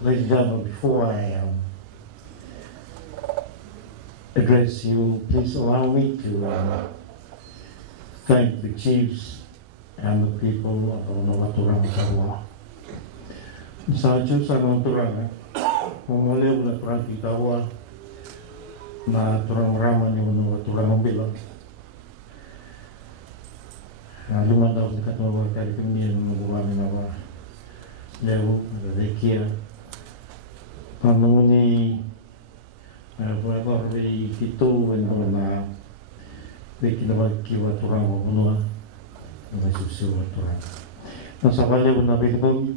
Ladies and gentlemen, before I address you, please allow me to thank the chiefs and the people of Konrote, Tavua. Sa chiefs ang turang, mumuli na turang Tavua na turang raman yung turang bilang. Lumandaw sa katawag kay Pimil magawin na ba lewo rekia panuni pagkakari ito na bikinawag kiwa turang mabunuan na susuwa turang nasa walew na bitbog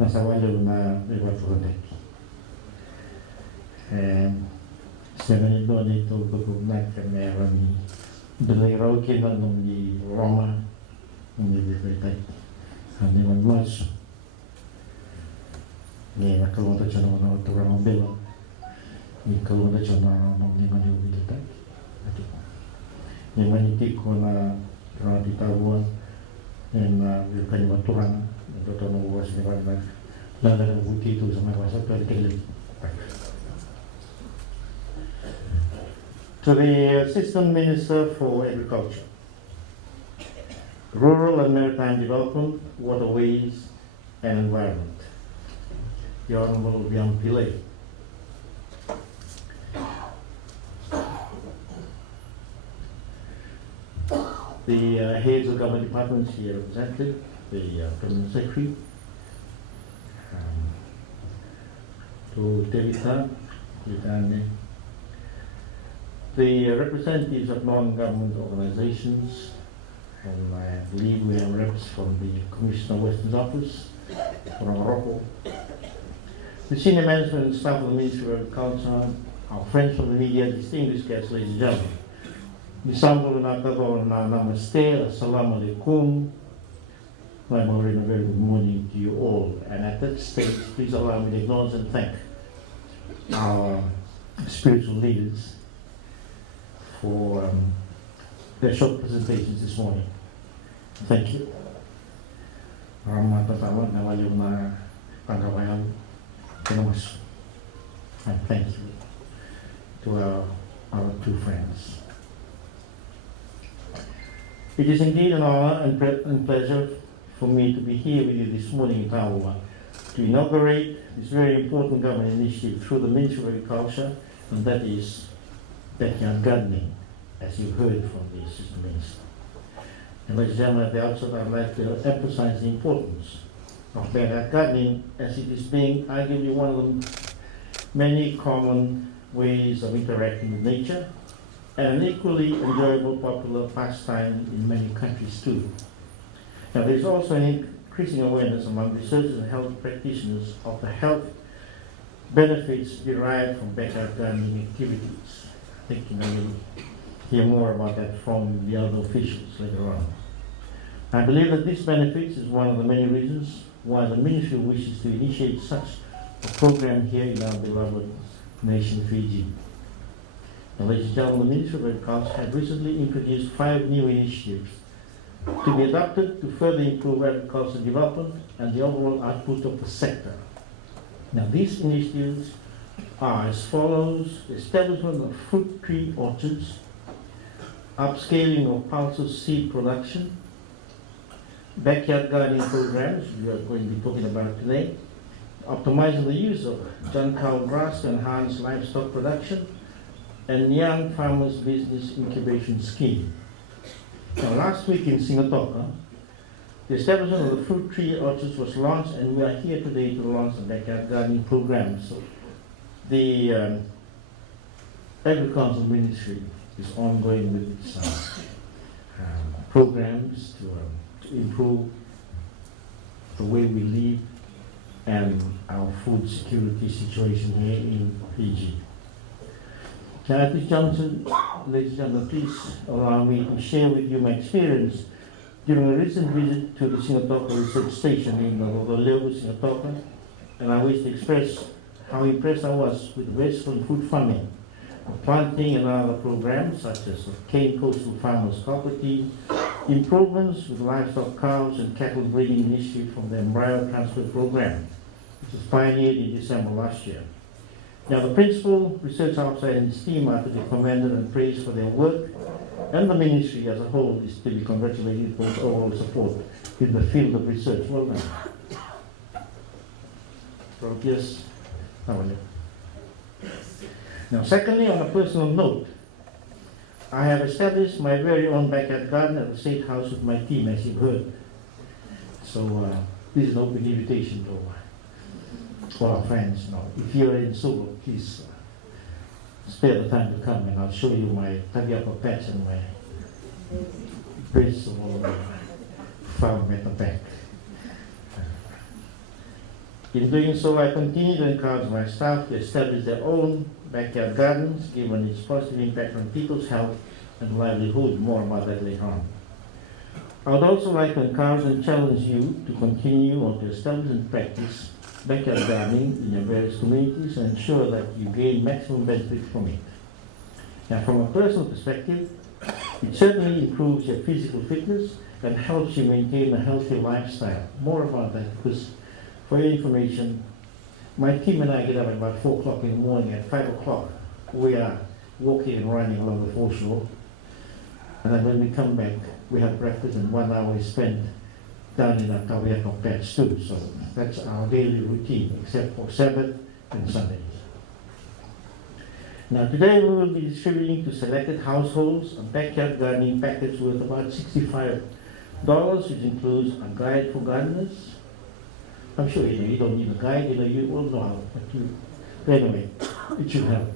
nasa walew na iba turang sa ganito dito pagkugnat ka meron ni Bilay raw kina nung di Roma, nung di Ret'd, hindi mag-mas. Ngayon, nakalunta siya ng mga turang ng bilang. Nakalunta siya ng mga Ret'd. Ngayon, manitik ko na turang di Tavua, ngayon, yung kanyang turang, nagtotoo buwas ni Wanda, lalagay buti ito sa mga wasak, pero kilig. To the Assistant Minister for Agriculture, Rural and Maritime Development, Waterways and Environment, the Honourable Bian Pillay. The heads of government departments here represented, the Permanent Secretary, to Devita, the representatives of non-government organizations, and I believe we have reps from the Commissioner of Western's Office, Konrote, the senior management and staff of the Ministry of Agriculture, our friends from the media, distinguished guests, ladies and gentlemen. Misambo nakakaroon na namaste, assalamu alaikum. I'm already a very good morning to you all. And at that stage, please allow me to acknowledge and thank our spiritual leaders for their short presentations this morning. Thank you. And thank you to our two friends. It is indeed an honor and pleasure for me to be here with you this morning in Tavua to inaugurate this very important government initiative through the Ministry of Agriculture, and that is backyard gardening, as you heard from the Assistant Minister. And ladies and gentlemen, at the outset, I'd like to emphasize the importance of backyard gardening, as it is being arguably one of the many common ways of interacting with nature, and an equally enjoyable, popular pastime in many countries too. Now, there's also an increasing awareness among researchers and health practitioners of the health benefits derived from backyard gardening activities. I think we'll hear more about that from the other officials later on. I believe that this benefits is one of the many reasons why the Ministry wishes to initiate such a program here in our beloved nation, Fiji. Now, ladies and gentlemen, the Ministry of Agriculture has recently introduced 5 new initiatives to be adopted to further improve agricultural development and the overall output of the sector. Now, these initiatives are as follows: establishment of fruit tree orchards, upscaling of pulses seed production, backyard gardening programs we are going to be talking about today, optimizing the use of juncow grass to enhance livestock production, and young farmers business incubation scheme. Now, last week in Singapore, the establishment of the fruit tree orchards was launched, and we are here today to launch the backyard gardening program. So the Agricultural Ministry is ongoing with its programs to improve the way we live and our food security situation here in Fiji. Now, at this junction, ladies and gentlemen, please allow me to share with you my experience during a recent visit to the Singapore Research Station in Konrote, Singapore, and I wish to express how impressed I was with vegetable and food farming, planting and other programs such as the Cane Coastal Farmers Cooperative, improvements with livestock cows and cattle breeding initiative from the embryo transfer program, which was pioneered in December last year. Now, the principal research officer and his team are to be commended and praised for their work, and the ministry as a whole is to be congratulated for its overall support in the field of research. Well done. Yes, how are you? Now, secondly, on a personal note, I have established my very own backyard garden at the State House with my team, as you've heard. So, this is an open invitation to all our friends. Now, if you're in Solo, please spare the time to come, and I'll show you my Tavua patch and my vegetable farm at the back. In doing so, I continue to encourage my staff to establish their own backyard gardens, given its positive impact on people's health and livelihood. More about that later on. I would also like to encourage and challenge you to continue or to establish and practice backyard gardening in your various communities and ensure that you gain maximum benefit from it. Now, from a personal perspective, it certainly improves your physical fitness and helps you maintain a healthy lifestyle. More about that, because for your information, my team and I get up at about 4 o'clock in the morning. At 5 o'clock, we are walking and running along the foreshore. And then when we come back, we have breakfast, and 1 hour is spent down in our Tavua patch too. So that's our daily routine, except for Sabbath and Sundays. Now, today we will be distributing to selected households a backyard gardening package worth about $65, which includes a guide for gardeners. I'm sure you don't need a guide, you all know how, but anyway, it should help.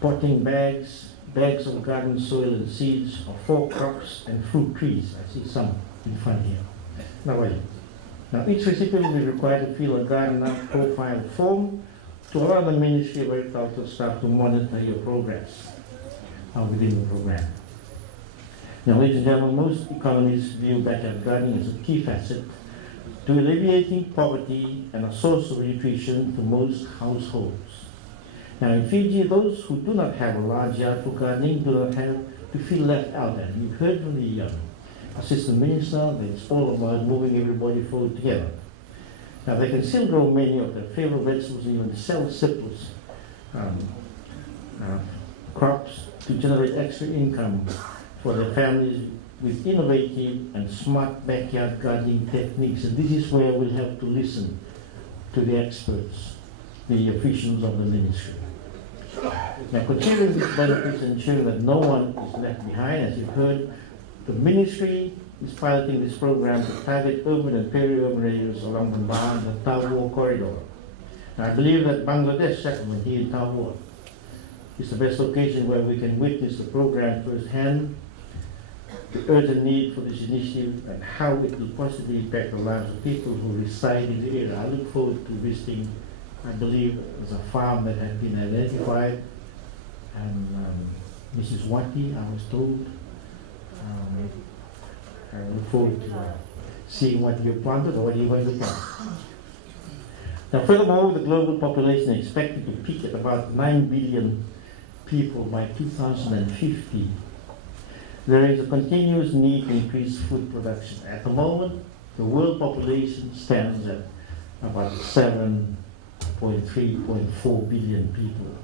Potting bags of garden soil and seeds of 4 crops and fruit trees. I see some in front here. Now each recipient will be required to fill a gardener profile form to allow the Ministry of Agriculture staff to monitor your progress within the program. Now, ladies and gentlemen, most economists view backyard gardening as a key facet to alleviating poverty and a source of nutrition to most households. Now, in Fiji, those who do not have a large yard for gardening do not have to feel left out. And you've heard from the Assistant Minister that it's all about moving everybody forward together. Now, they can still grow many of their favorite vegetables and even sell surplus crops to generate extra income for their families with innovative and smart backyard gardening techniques. And this is where we'll have to listen to the experts, the officials of the ministry. Now, considering these benefits and ensuring that no one is left behind, as you've heard, the ministry is piloting this program to target urban and peri-urban areas along the Tavua corridor. Now, I believe that Bangladesh settlement here in Tavua is the best location where we can witness the program firsthand, the urgent need for this initiative, and how it will positively impact the lives of people who reside in the area. I look forward to visiting. I believe there's a farm that has been identified, and Mrs. Wati, I was told. I look forward to seeing what you planted or what you're going to plant. Now, furthermore, the global population is expected to peak at about 9 billion people by 2050. There is a continuous need to increase food production. At the moment, the world population stands at about 7.3.4 billion people.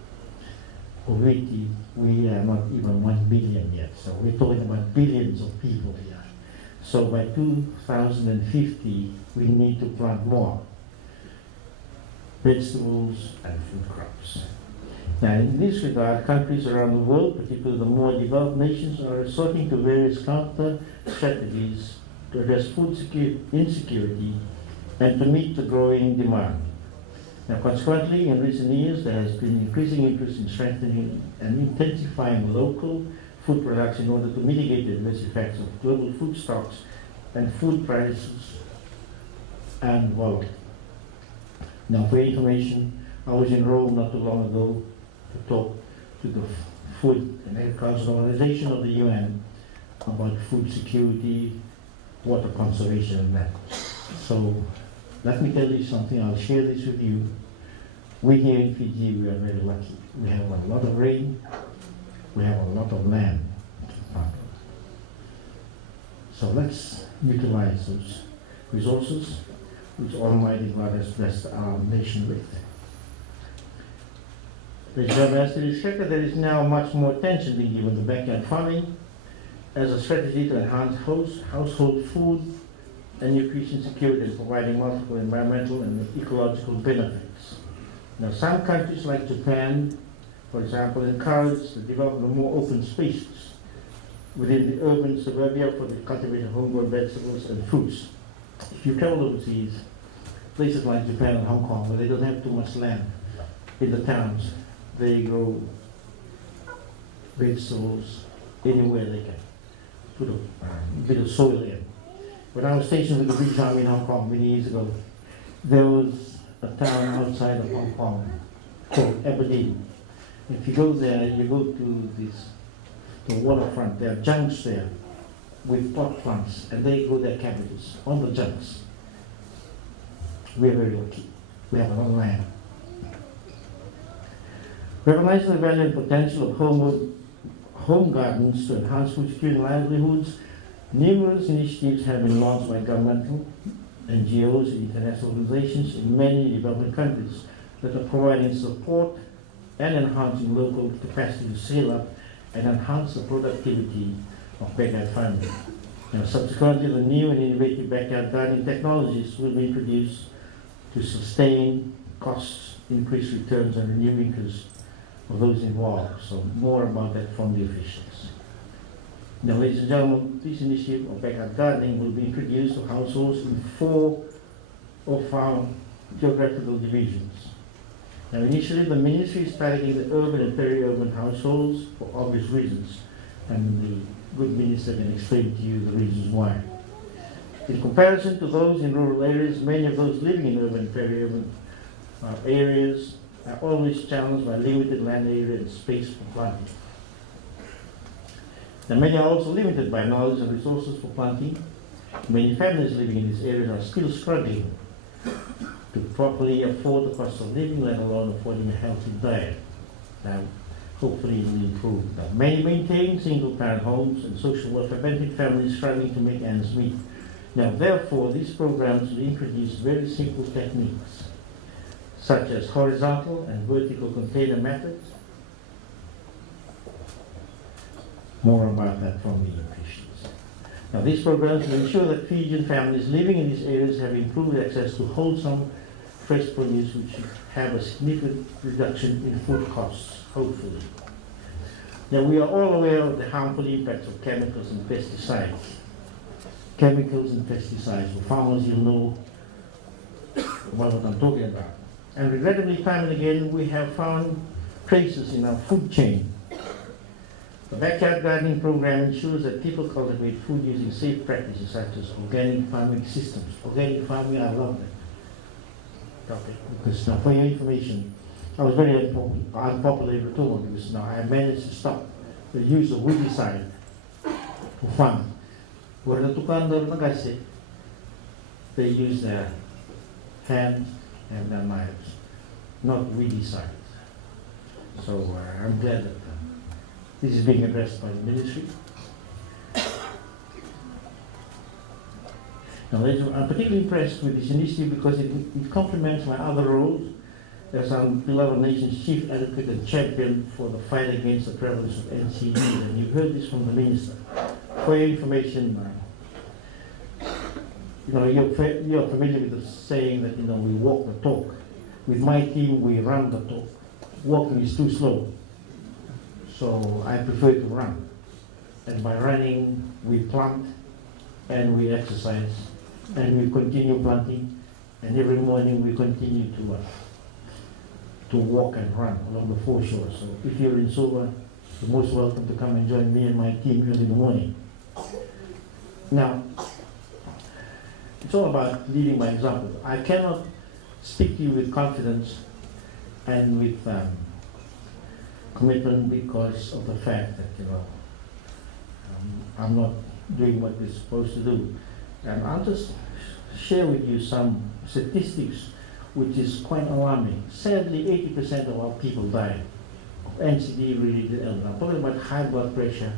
Already, we are not even 1 billion yet, so we're talking about billions of people here. So by 2050, we need to plant more vegetables and food crops. Now, in this regard, countries around the world, particularly the more developed nations, are resorting to various counter strategies to address food insecurity and to meet the growing demand. Now, consequently, in recent years, there has been increasing interest in strengthening and intensifying local food production in order to mitigate the adverse effects of global food stocks and food prices and volatility. Now, for information, I was in Rome not too long ago to talk to the Food and Agriculture Organization of the UN about food security, water conservation, and that. So, let me tell you something, I'll share this with you. We here in Fiji, we are very lucky. We have a lot of rain, we have a lot of land. So let's utilize those resources which Almighty God has blessed our nation with. The job has to be respected. There is now much more attention being given to backyard farming as a strategy to enhance household food and nutrition security and providing multiple environmental and ecological benefits. Now, some countries like Japan, for example, encourage the development of more open spaces within the urban suburbia for the cultivation of homegrown vegetables and fruits. If you travel overseas, places like Japan and Hong Kong, where they don't have too much land in the towns, they grow vegetables anywhere they can. Put a bit of soil in. When I was stationed with the British Army in Hong Kong many years ago, there was a town outside of Hong Kong called Aberdeen. If you go there, you go to the waterfront. There are junks there with pot plants, and they grow their cabbages on the junks. We're very lucky. We have a lot of land. Recognizing the value and potential of home gardens to enhance food security and livelihoods, numerous initiatives have been launched by governmental, NGOs, and international organizations in many developing countries that are providing support and enhancing local capacity to scale up and enhance the productivity of backyard farming. Now, subsequently, the new and innovative backyard gardening technologies will be introduced to sustain costs, increase returns, and renew interest of those involved. So more about that from the officials. Now, ladies and gentlemen, this initiative of backyard gardening will be introduced to households in 4 of our geographical divisions. Now, initially, the ministry is targeting the urban and peri-urban households for obvious reasons, and the good minister can explain to you the reasons why. In comparison to those in rural areas, many of those living in urban and peri-urban areas are always challenged by limited land area and space for planting. Now, many are also limited by knowledge and resources for planting. Many families living in these areas are still struggling to properly afford the cost of living, let alone affording a healthy diet. Now, hopefully it will improve. Now, many maintain single-parent homes and social welfare benefit families struggling to make ends meet. Now, therefore, these programs will introduce very simple techniques, such as horizontal and vertical container methods. More about that from the officials. Now, these programs will ensure that Fijian families living in these areas have improved access to wholesome, fresh produce, which have a significant reduction in food costs, hopefully. Now, we are all aware of the harmful impacts of chemicals and pesticides. Chemicals and pesticides. For farmers, you'll know what I'm talking about. And regrettably, time and again, we have found traces in our food chain. The backyard gardening program ensures that people cultivate food using safe practices such as organic farming systems. Organic farming, I love that topic, because now, for your information, I was very unpopular in Ret'd because now I managed to stop the use of weedicide for farming. Where the tukandar nagasi, they use their hands and their knives, not weedicide. So I'm glad that this is being addressed by the ministry. Now, I'm particularly impressed with this initiative because it complements my other roles as our beloved nation's chief advocate and champion for the fight against the prevalence of NCD. And you heard this from the minister. For your information, you're familiar with the saying that we walk the talk. With my team, we run the talk. Walking is too slow, so I prefer to run. And by running, we plant and we exercise and we continue planting. And every morning we continue to walk and run along the foreshore. So if you're in Suva, you're most welcome to come and join me and my team early in the morning. Now, it's all about leading by example. I cannot speak to you with confidence and with commitment because of the fact that I'm not doing what we're supposed to do. And I'll just share with you some statistics which is quite alarming. Sadly, 80% of our people die of NCD-related illness. I'm talking about high blood pressure,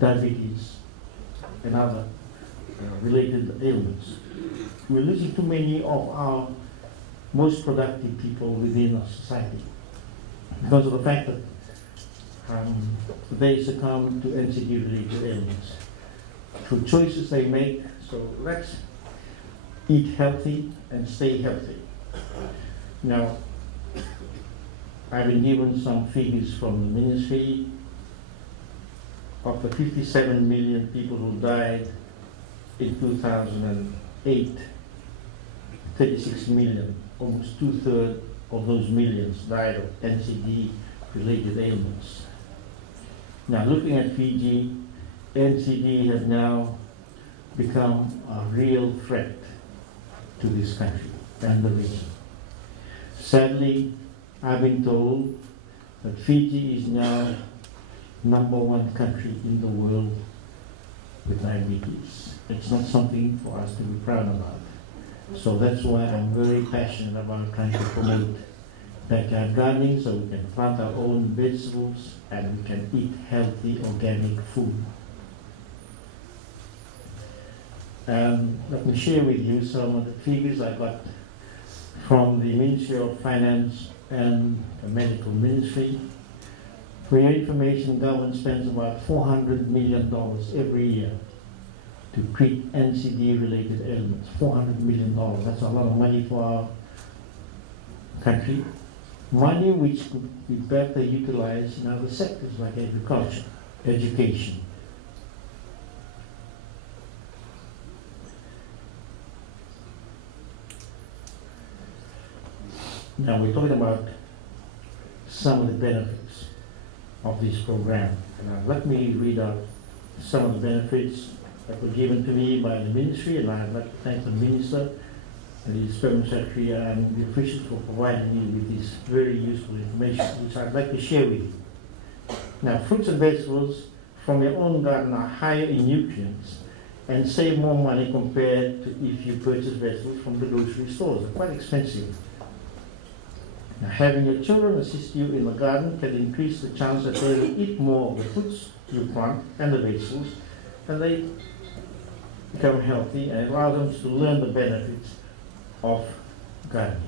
diabetes, and other related ailments. We're losing too many of our most productive people within our society because of the fact that they succumb to NCD-related ailments through choices they make. So let's eat healthy and stay healthy. Now, I've been given some figures from the ministry. Of the 57 million people who died in 2008, 36 million, almost 2/3 of those millions died of NCD-related ailments. Now, looking at Fiji, NCD has now become a real threat to this country and the region. Sadly, I've been told that Fiji is now #1 country in the world with diabetes. It's not something for us to be proud about. So that's why I'm very passionate about trying to promote backyard gardening so we can plant our own vegetables and we can eat healthy organic food. Let me share with you some of the figures I got from the Ministry of Finance and the Medical Ministry. For your information, government spends about $400 million every year to treat NCD-related ailments. $400 million, that's a lot of money for our country. Money which could be better utilized in other sectors like agriculture, education. Now we're talking about some of the benefits of this program. Let me read out some of the benefits that were given to me by the ministry, and I'd like to thank the minister, the Permanent Secretary, and the officials for providing me with this very useful information, which I'd like to share with you. Now, fruits and vegetables from your own garden are higher in nutrients and save more money compared to if you purchase vegetables from the grocery stores. They're quite expensive. Now, having your children assist you in the garden can increase the chance that they will eat more of the fruits you plant and the vegetables, and they become healthy and allow them to learn the benefits of gardening.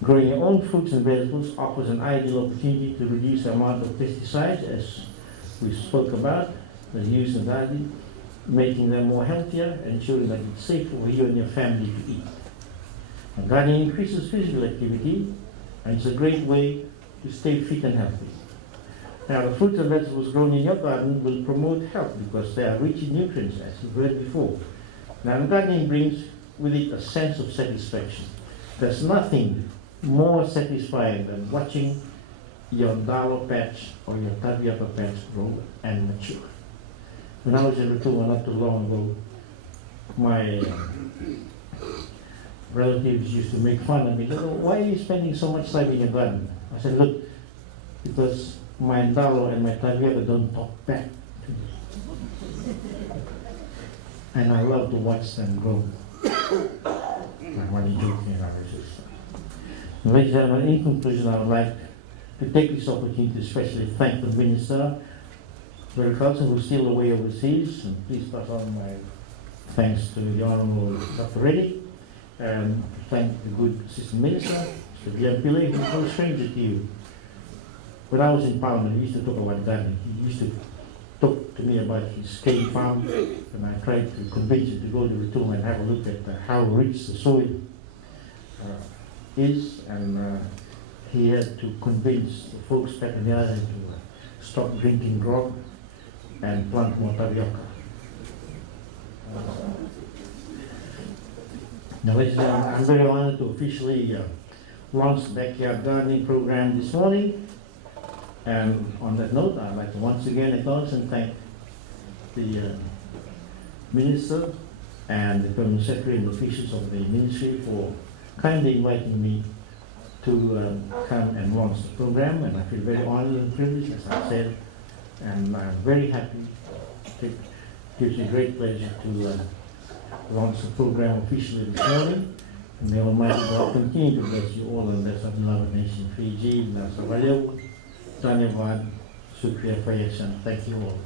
Growing your own fruits and vegetables offers an ideal opportunity to reduce the amount of pesticides, as we spoke about, the use in gardening, making them more healthier, ensuring that it's safe for you and your family to eat. And gardening increases physical activity, and it's a great way to stay fit and healthy. Now, the fruits and vegetables grown in your garden will promote health because they are rich in nutrients, as you've heard before. Now, gardening brings with it a sense of satisfaction. There's nothing more satisfying than watching your dalo patch or your Tavua patch grow and mature. When I was in Ret'd not too long ago, my relatives used to make fun of me. Why are you spending so much time in your garden? I said, look, because my dalo and my Tavua don't talk back to me. And I love to watch them grow. I'm only joking, Ladies and gentlemen, in conclusion, I would like to take this opportunity to especially thank the Minister of Agriculture, who's still away overseas, and please pass on my thanks to the Honourable Dr. Ret'd, and thank the good Assistant Minister, Mr. Glenn Pillay, who's no stranger to you. When I was in Parliament, he used to talk about gardening. He used to talk to me about his cane farm, and I tried to convince him to go to Ret'd and have a look at how rich the soil is, and he had to convince the folks back in the island to stop drinking grog and plant more tapioca. Now, ladies and gentlemen, I'm very honored to officially launch the backyard gardening program this morning. And on that note, I'd like to once again acknowledge and thank the Minister and the Permanent Secretary and the officials of the Ministry for kindly inviting me to come and launch the program. And I feel very honored and privileged, as I said, and I'm very happy. It gives me great pleasure to launch the program officially this morning. And may Almighty God continue to bless you all and bless our beloved nation, Fiji, Nasa Valeu, Dhanyavad, Sukriya Fayasan. Thank you all.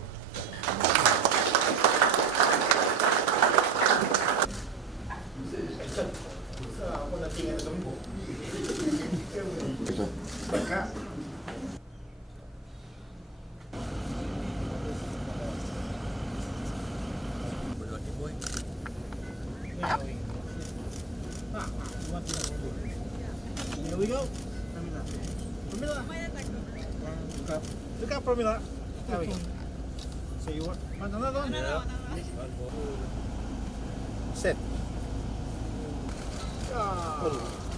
Pramila. There we go. So you want another one? Yeah. Set. Ah.